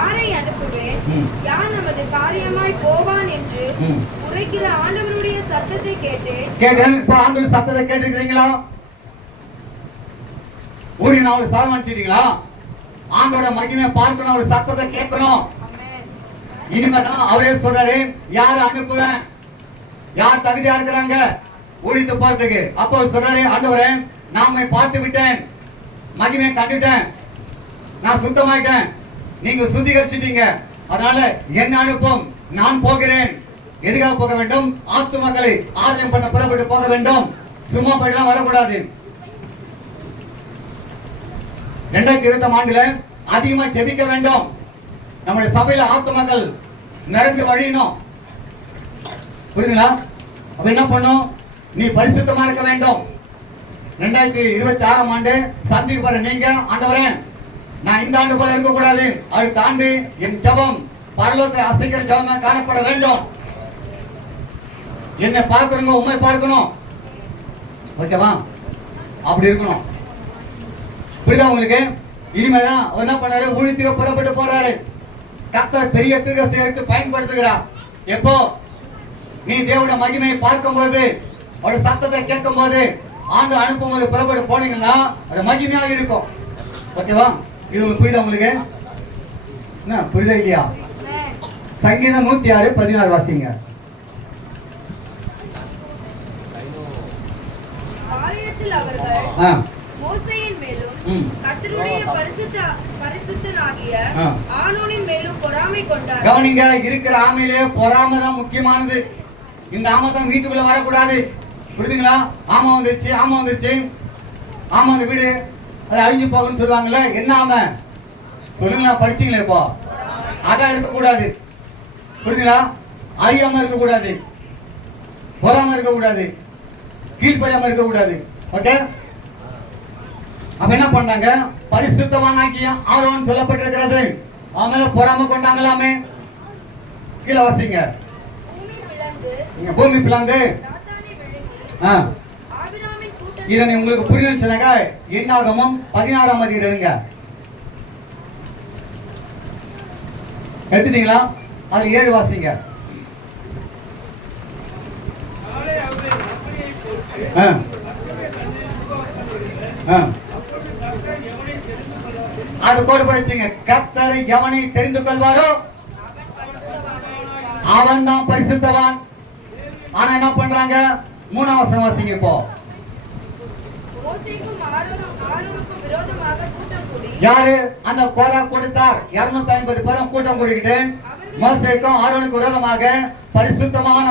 யாரை அனுப்புவேன், யார் நமது காரியமாய் போவான் என்று உரைக்கிற ஆண்டவருடைய சத்தத்தை கேட்டேன். இப்ப ஆண்டவர் சத்தத்தை கேட்டுக்கிறீங்களா? ஊழிய நாள் சாதனைச்சிட்டீங்களா? ஆண்டோட மகிமை பார்க்கணும், அவர் சத்தத்தை கேட்கணும். இனிமேதான் அவரே சொல்றாரு, யார் அனுப்புவேன், யார் தகுதியா இருக்கிறாங்க ஊழித்து போறதுக்கு. அப்போ அவர் சொல்றாரு, ஆண்டவரே நாம பார்த்து விட்டேன், மகிமை கண்டுட்டேன், நான் சுத்தமாயிட்டேன், நீங்க சுத்திகரிச்சிட்டீங்க, அதனால என்ன அனுப்பும், நான் போகிறேன். எதுக்காக போக வேண்டும்? ஆத்துமக்களை ஆதாயம் பண்ண புறப்பட்டு போக வேண்டும். சும்மா போயிடலாம் வரக்கூடாது. 2020 ஆண்டுல அதிகமா ஜெபிக்க வேண்டும். நம்முடைய சபையில ஆத்துமக்கள் நிரம்பி வழியணும். புரியுங்களா? அப்ப என்ன பண்ணும்? நீ பரிசுத்தமா இருக்க வேண்டும். 2026 ஆண்டு சந்திக்கு போற நீங்க, ஆண்டவரே நான் இந்த ஆண்டு போல இருக்க கூடாது, அடுத்த ஆண்டு என் ஜெபம் பரலோகத்தை அசைக்கிற ஜெபமா காணப்பட வேண்டும். என்னை பார்க்கணுங்க, உண்மை பார்க்கணும். ஓகேவா? அப்படி இருக்கணும். புரியுதா உங்களுக்கு? இனிமேதான் அவர் என்ன பண்ணாரு? ஊழியத்துக்கு புறப்பட்டு போறாரு. கர்த்தர் பெரிய தீர்க்கதரிசியை எடுத்து பயன்படுத்துகிறார். எப்போ? நீ தேவனுடைய மகிமையை பார்க்கும் பொழுது, அவருடைய சத்தத்தை கேட்கும் போது, ஆண்டு அனுப்பும் போது புறப்பட்டு போனீங்கன்னா அது மகிமையாக இருக்கும். ஓகேவா? இது புரியுதா உங்களுக்கு? என்ன புரியுதா இல்லையா? சங்கீதம் 106:16 வாசிங்க. அவர்கள் மோசேயின் மேலும் கர்த்தருடைய பரிசுத்தனாகிய ஆரோனின் மேலும் பொறாமை கொண்டார்கள். கவனிங்க, இருக்கிற ஆமையிலே பொறாமை தான் முக்கியமானது. இந்த ஆமை தான் வீட்டுக்குள்ள வரக்கூடாது. புரியுதுங்களா? ஆமா வந்துருச்சு, ஆமா வந்துருச்சு, ஆமா அந்த வீடு அது அழிஞ்சு போகும்னு சொல்லுவாங்கல்ல. என்ன ஆமை சொல்லுங்களா? படிச்சீங்களா? இப்போ அதான் இருக்கக்கூடாது. புரியுதுங்களா? அழியாம இருக்கக்கூடாது, பொறாம இருக்கக்கூடாது, கீழ்ப்படியாம இருக்கக்கூடாது. ஓகே? அப்ப என்ன பண்ணாங்க? பரிசுத்தவானாகிய ஆரோன் சொல்லப்பட்டிருக்கிறது. அவங்கள பொறாம கொண்டாங்களாமே. கீழே வாசிங்க. பூமி பிளந்து இதனை உங்களுக்கு புரியணும்னு சொன்னாங்க. என்னாகமம் 16ஆம் அதிகாரம் எடுங்க. எடுத்துட்டீங்களா? அது 7 வாசிங்க. அது கோடு படிச்சீங்க. கர்த்தரை எவனை தெரிந்து கொள்வாரோ அவன் தான் பரிசுத்தவான். ஆனா என்ன பண்றாங்க? 3ஆம் வசனம் வாசிங்க. இப்போ யாரு அந்த கோரா கொடுத்தார்? 250 பேரும் கூட்டம் கூடிக்கிட்டு மோசேக்கும் ஆரோனுக்கு விரோதமாக பரிசுத்தமான